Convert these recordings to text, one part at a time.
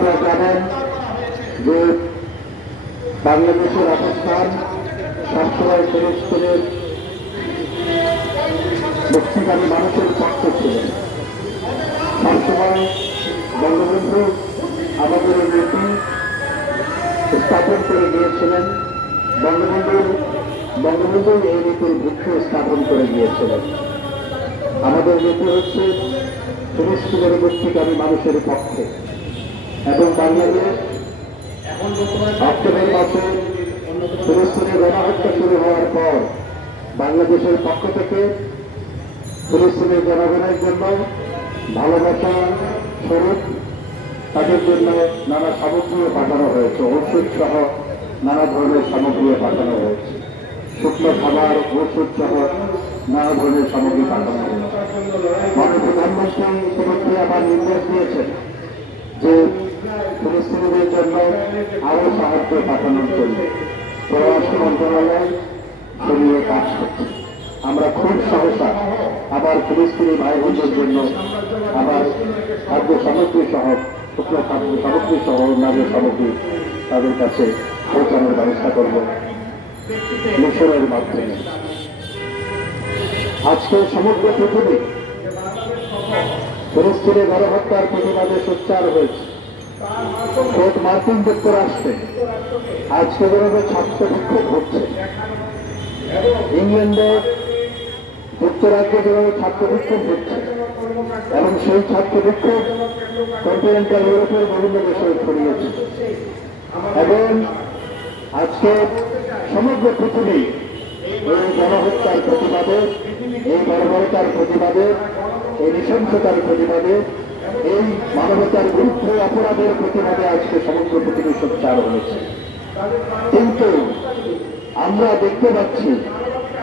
আপনারা জানেন যে বাংলাদেশের অবস্থান সবসময় ফিলিস্তিনের মুক্তিকামী মানুষের পক্ষে ছিলেন। সবসময় বঙ্গবন্ধু আমাদের নীতি স্থাপন করে গিয়েছিলেন। বঙ্গবন্ধু এই নীতির ভিত্তি স্থাপন করে গিয়েছিলেন। আমাদের নীতি হচ্ছে ফিলিস্তিনের মুক্তিকামী মানুষের পক্ষে, এবং বাংলাদেশ অক্টোবর মাসে ফিলিস্তিনের গণহত্যা শুরু হওয়ার পর বাংলাদেশের পক্ষ থেকে ফিলিস্তিনের জনগণের জন্য ভালোবাসা স্বরূপ তাদের জন্য নানা সামগ্রীও পাঠানো হয়েছে। ওষুধ সহ নানা ধরনের সামগ্রীও পাঠানো হয়েছে। শুকনো খাবার, ওষুধ সহ নানা ধরনের সামগ্রী পাঠানো হয়েছে। মাননীয় প্রধানমন্ত্রী ইতিমধ্যে আবার নির্দেশ দিয়েছেন যে ফিলিস্তিনিদের জন্য আরো সাহায্য পাঠানোর জন্য পররাষ্ট্র মন্ত্রণালয় সরিয়ে কাজ করছে। আমরা খুব সহসা আবার ফিলিস্তিনি ভাই বোনদের জন্য আবার খাদ্য সামগ্রী সহ, শুকনো খাদ্য সামগ্রী সহ অন্যান্য সামগ্রী তাদের কাছে পৌঁছানোর ব্যবস্থা করব মিশরের মাধ্যমে। আজকে সমগ্র পৃথিবী ফিলিস্তিনি গণহত্যার প্রতিবাদে সোচ্চার হয়েছে। মার্কিন যুক্তরাষ্ট্রে আজকে যেভাবে ছাত্র বিক্ষোভ হচ্ছে, ইংল্যান্ডে যুক্তরাজ্যে যেভাবে ছাত্র বিক্ষোভ হচ্ছে, এবং সেই ছাত্র বিক্ষোভ কন্টিনেন্টাল ইউরোপের বিভিন্ন দেশে ছড়িয়েছে, এবং আজকে সমগ্র পৃথিবী এই গণহত্যার প্রতিবাদে, এই বর্বরতার প্রতিবাদে, এই নৃশংসতার প্রতিবাদে, এই মানবতার বিরুদ্ধে অপরাধের প্রতিবাদে আজকে সমগ্র পৃথিবী সোচ্চার হয়েছে। কিন্তু আমরা দেখতে পাচ্ছি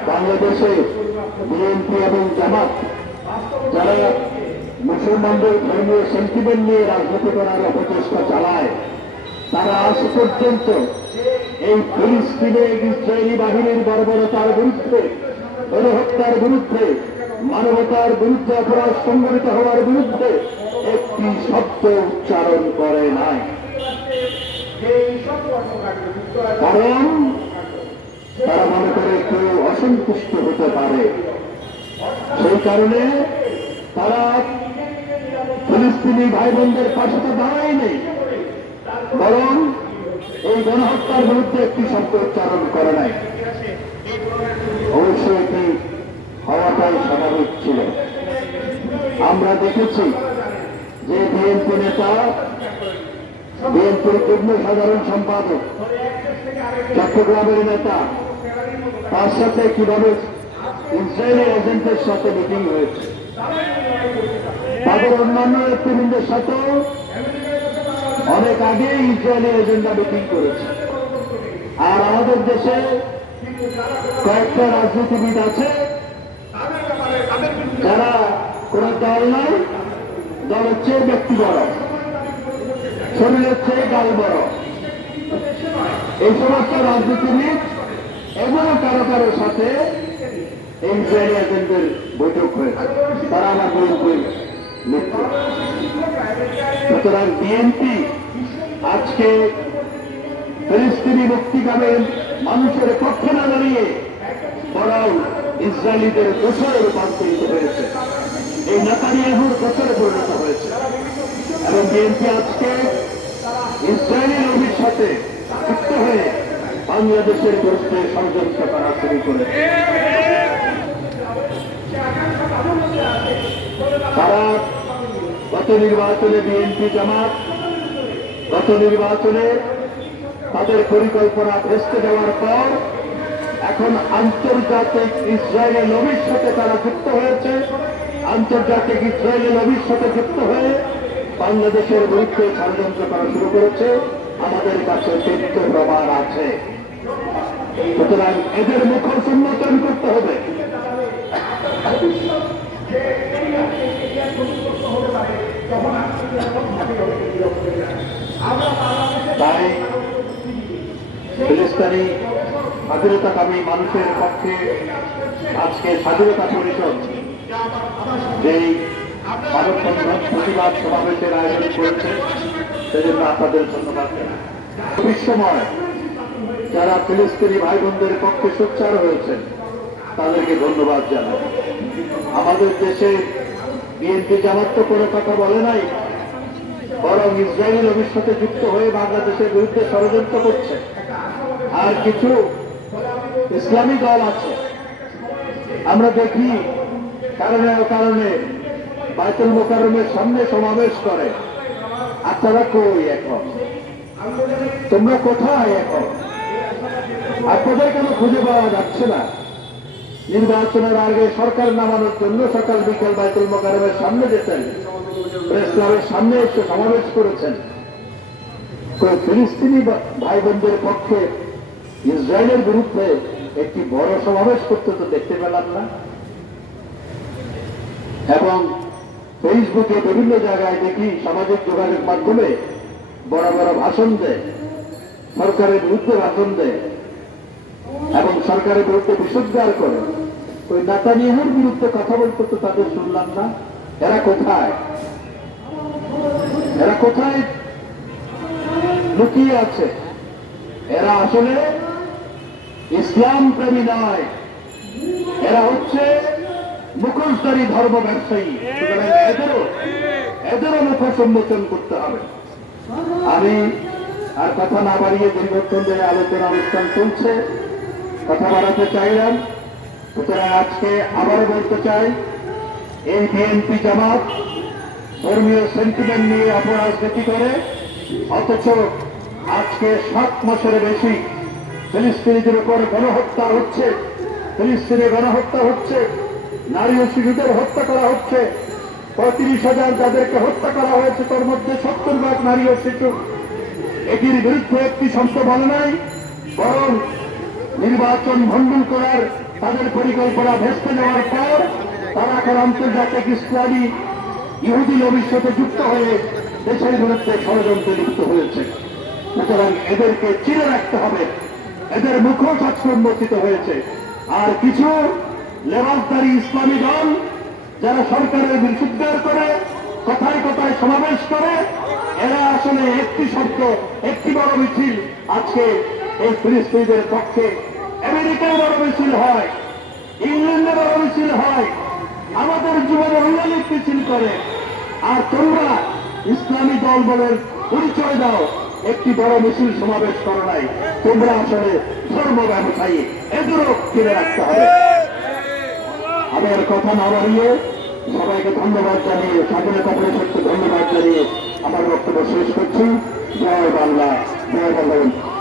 বাংলাদেশে বিএনপি এবং জামাত, যারা মুসলমানদের ধর্মীয় সেন্টিমেন্ট নিয়ে রাজনীতি করার অপচেষ্টা চালায়, তারা আজ পর্যন্ত এই ফিলিস্তিনে ইসরায়েলি বাহিনীর বর্বরতার বিরুদ্ধে, গণহত্যার বিরুদ্ধে, মানবতার বিরুদ্ধে অপরাধ সংঘটিত হওয়ার বিরুদ্ধে একটি শব্দ উচ্চারণ করে নাই। কারণ তারা মনে করে কেউ অসন্তুষ্ট হতে পারে, সেই কারণে তারা ফিলিস্তিনি ভাই বোনদের পাশে তো দাঁড়ায় নেই, বরং এই গণহত্যার বিরুদ্ধে একটি শব্দ উচ্চারণ করে নাই। অবশ্যই এটি হওয়াটাই স্বাভাবিক ছিল। আমরা দেখেছি যে বিএনপি নেতা, বিএনপির যুগ্ম সাধারণ সম্পাদক, চট্টগ্রামের নেতা, তার সাথে কিভাবে ইসরায়েলি এজেন্টের সাথে মিটিং হয়েছে, তাদের অন্যান্য নেতৃবৃন্দের সাথেও অনেক আগে ইসরায়েলি এজেন্ডা মিটিং করেছে। আর আমাদের দেশে কয়েকটা রাজনীতিবিদ আছে যারা কোন দল নাই, দলের চেয়ে ব্যক্তি বড়, শরীরের চেয়ে গাল বড়। এই সমস্ত রাজনীতিবিদ এবং কারো কারোর সাথে ইসরায়েলি এজেন্টের বৈঠক হয়েছে, তারা আমার বিএনপির মিত্র। সুতরাং বিএনপি আজকে ফিলিস্তিনি মুক্তিকামী মানুষের পক্ষে না দাঁড়িয়ে বরং ইসরায়েলিদের দোষরে রূপান্তরিত হয়েছে, এই নেতানিয়াহুর দোষরে পরিণত হয়েছে। এবং বিএনপি আজকে ইসরায়েলি লবির সাথে যুক্ত হয়ে বাংলাদেশের বিরুদ্ধে ষড়যন্ত্র করা শুরু করেছে। তারা গত নির্বাচনে, বিএনপি জামাত গত নির্বাচনে তাদের পরিকল্পনা ভেস্তে দেওয়ার পর এখন আন্তর্জাতিক ইসরায়েলি লবির সাথে তারা যুক্ত হয়েছে। আন্তর্জাতিক ইসরায়েলি লবির সাথে যুক্ত হয়ে বাংলাদেশের বিরুদ্ধে ষড়যন্ত্র করা শুরু করেছে। আমাদের কাছে তথ্য প্রমাণ আছে। সুতরাং এদের মুখোশ উন্মোচন করতে হবে। তাই ফিলিস্তিনি স্বাধীনতাকামী মানুষের পক্ষে আজকে স্বাধীনতা পরিষদ যেই মানববন্ধন প্রতিবাদ সমাবেশের আয়োজন করেছে, সেজন্য আপনাদের ধন্যবাদ জানাই। সময় যারা ফিলিস্তিনি ভাই বোনদের পক্ষে সোচ্চার হয়েছেন তাদেরকে ধন্যবাদ জানাই। আমাদের দেশে বিএনপি জামাত তো কোনো কথা বলে নাই, বরং ইসরায়েল ভবিষ্যতে যুক্ত হয়ে বাংলাদেশের বিরুদ্ধে ষড়যন্ত্র করছে। আর কিছু ইসলামী দল আছে, আমরা দেখি কারণে কারণে বাইতুল মোকাররমের সামনে সমাবেশ করে। আপনারা কই এখন? তোমরা কোথায় এখন? আপনাদের কেন খুঁজে পাওয়া যাচ্ছে না? নির্বাচনের আগে সরকার নামানোর জন্য সকাল বিকাল বাইতুল মোকাররমের সামনে যেতেন, প্রেস ক্লাবের সামনে এসে সমাবেশ করেছেন। ফিলিস্তিনি ভাই বোনদের পক্ষে ইসরায়েলের বিরুদ্ধে একটি বড় সমাবেশ করতে তো দেখতে পেলাম না। এবং ফেসবুকে বিভিন্ন জায়গায় দেখি সামাজিক যোগাযোগ মাধ্যমে বড় বড় ভাষণ দেয়, সরকারের বিরুদ্ধে ভাষণ দেয় এবং সরকারের বিরুদ্ধে বিষোদ্গার করে। ওই নেতানিয়াহুর বিরুদ্ধে কথা বলতে তো তাদের শুনলাম না। এরা কোথায়? এরা কোথায় লুকিয়ে আছে? এরা আসলে ইসলাম প্রেমী নয়, এরা হচ্ছে মুখোশধারী ধর্ম ব্যবসায়ী। সুতরাং এদেরও মুখোশ উন্মোচন করতে হবে। আমি আর কথা না বাড়িয়ে দীর্ঘক্ষণ ধরে আলোচনা অনুষ্ঠান চলছে, কথা বাড়াতে চাইলাম। সুতরাং আজকে আবারও বলতে চাই, এই বিএনপি জামাত ধর্মীয় সেন্টিমেন্ট নিয়ে অপরাজনীতি করে, অথচ আজকে 7 মাসের বেশি ফিলিস্তিনিদের উপর গণহত্যা হচ্ছে, ফিলিস্তিনে গণহত্যা হচ্ছে, নারী ও শিশুদের হত্যা করা হচ্ছে। 35,000 যাদেরকে হত্যা করা হয়েছে তার মধ্যে 70% নারী ও শিশু। এটির বিরুদ্ধে একটি শব্দ বলে নাই, বরং নির্বাচন ভণ্ডুল করার তাদের পরিকল্পনা ভেস্তে নেওয়ার পর তারা এখন আন্তর্জাতিক ইসলামী ইহুদি লবির সাথে যুক্ত হয়ে দেশের বিরুদ্ধে ষড়যন্ত্রে লিপ্ত হয়েছে। সুতরাং এদেরকে চিনে রাখতে হবে। এদের মুখোশ আজকে উন্মোচিত হয়েছে। আর কিছু লেবাসদারী ইসলামী দল যারা সরকারের বিরুদ্ধে করে, কথায় কথায় সমাবেশ করে, এরা আসলে একটি শব্দ, একটি বড় মিছিল আজকে এই ফিলিস্তিনিদের পক্ষে আমেরিকার বড় মিছিল হয়, ইংল্যান্ডে বড় মিছিল হয়, আমাদের জীবনে অন্যান্য মিছিল করে। আর তোমরা ইসলামী দল বলে পরিচয় দাও, একটি বড় মিছিল সমাবেশ করো নাই। তোমরা আসলে ধর্ম ব্যবসায়ী, এদেরও কিনে রাখতে হবে। আমি আর কথা না বাড়িয়ে সবাইকে ধন্যবাদ জানিয়ে, স্বাধীনতা পরিষদকে ধন্যবাদ জানিয়ে আমার বক্তব্য শেষ করছি। জয় বাংলা, জয় বঙ্গবন্ধু।